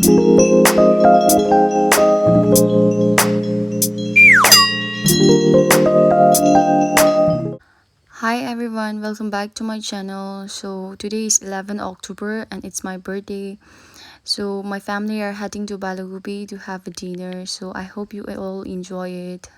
Hi everyone, welcome back to my channel. So today is 11 October and it's my birthday. So my family are heading to Balagubi to have a dinner. So I hope you all enjoy it.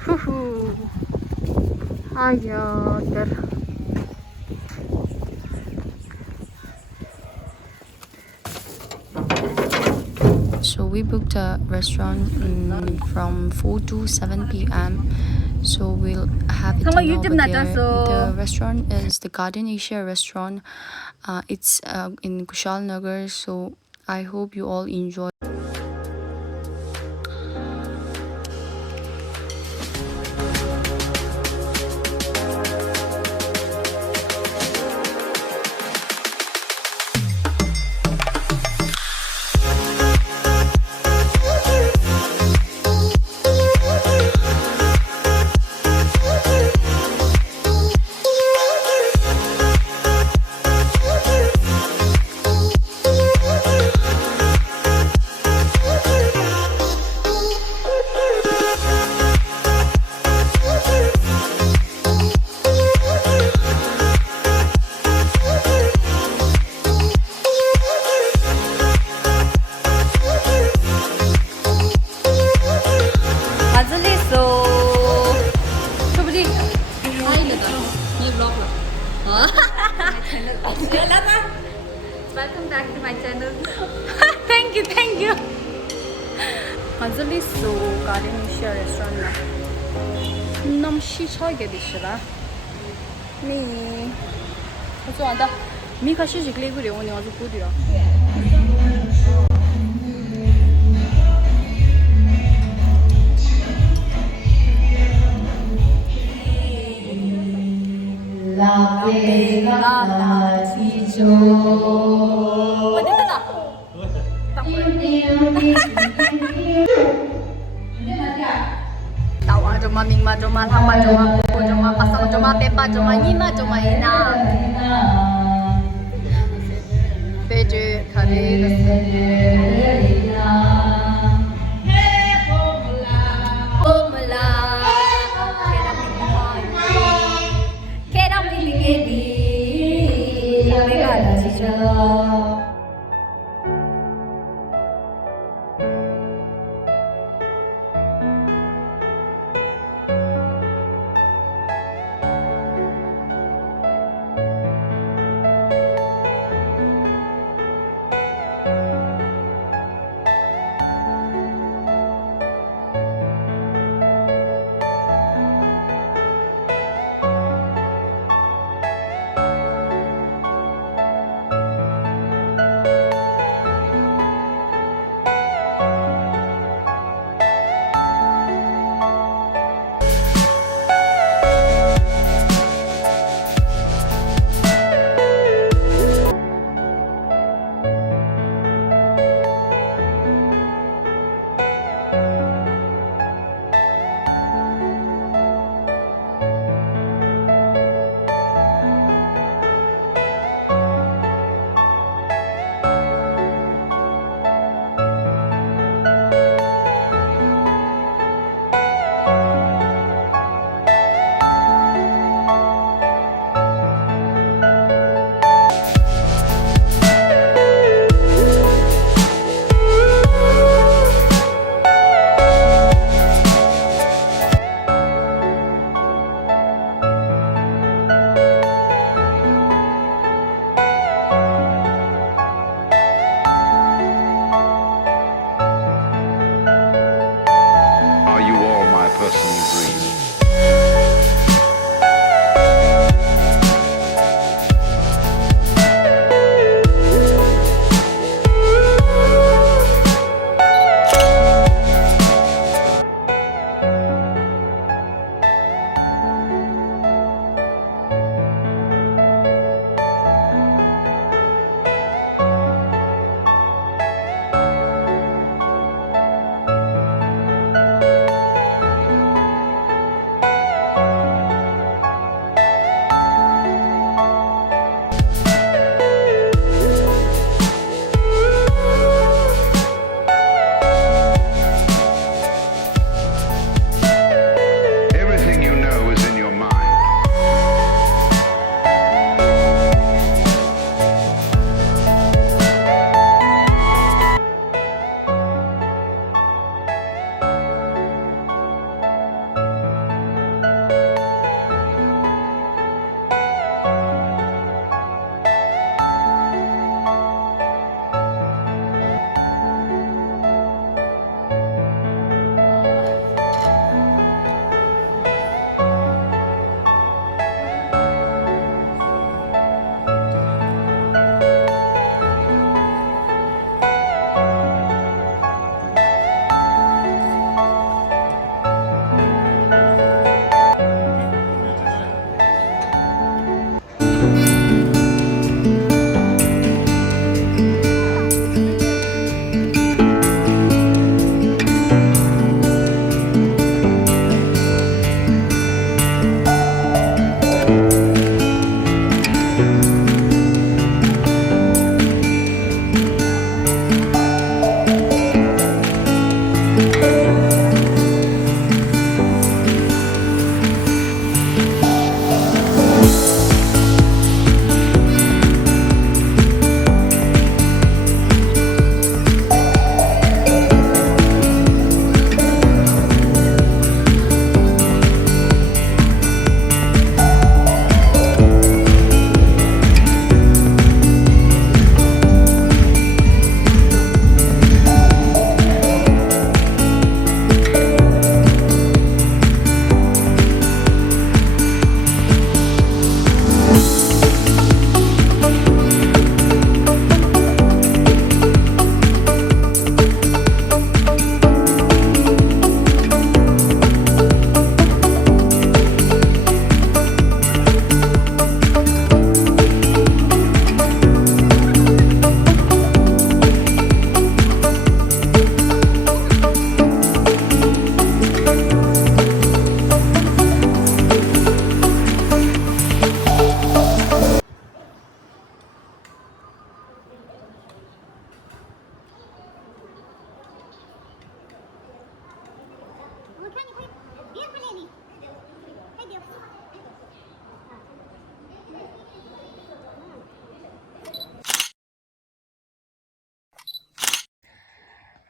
Woohoo! Hayatır. So we booked a restaurant from 4 to 7 p.m. So we'll have a dinner over there. The restaurant is the Garden Asia restaurant. It's in Kushal Nagar. So I hope you all enjoy. Welcome back to my channel. Thank you. Hazırlı so Garden Asia restaurant na. Namshi choy ke dishra. Mi. Aso anda. Mi kashi jikle gure oni aso kudiyo. La la tijo. What is that? Tawa cuma mingma cuma lama cuma kuku cuma pasang cuma pepa cuma nyima cuma ina. Beju kali.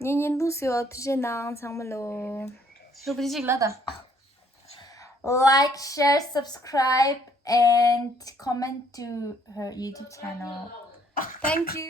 nhìn nhìn lúc xưa thì sẽ nàng sang mà lo Lu beli cik lah dah. Like, share, subscribe, and comment to her YouTube channel. thank you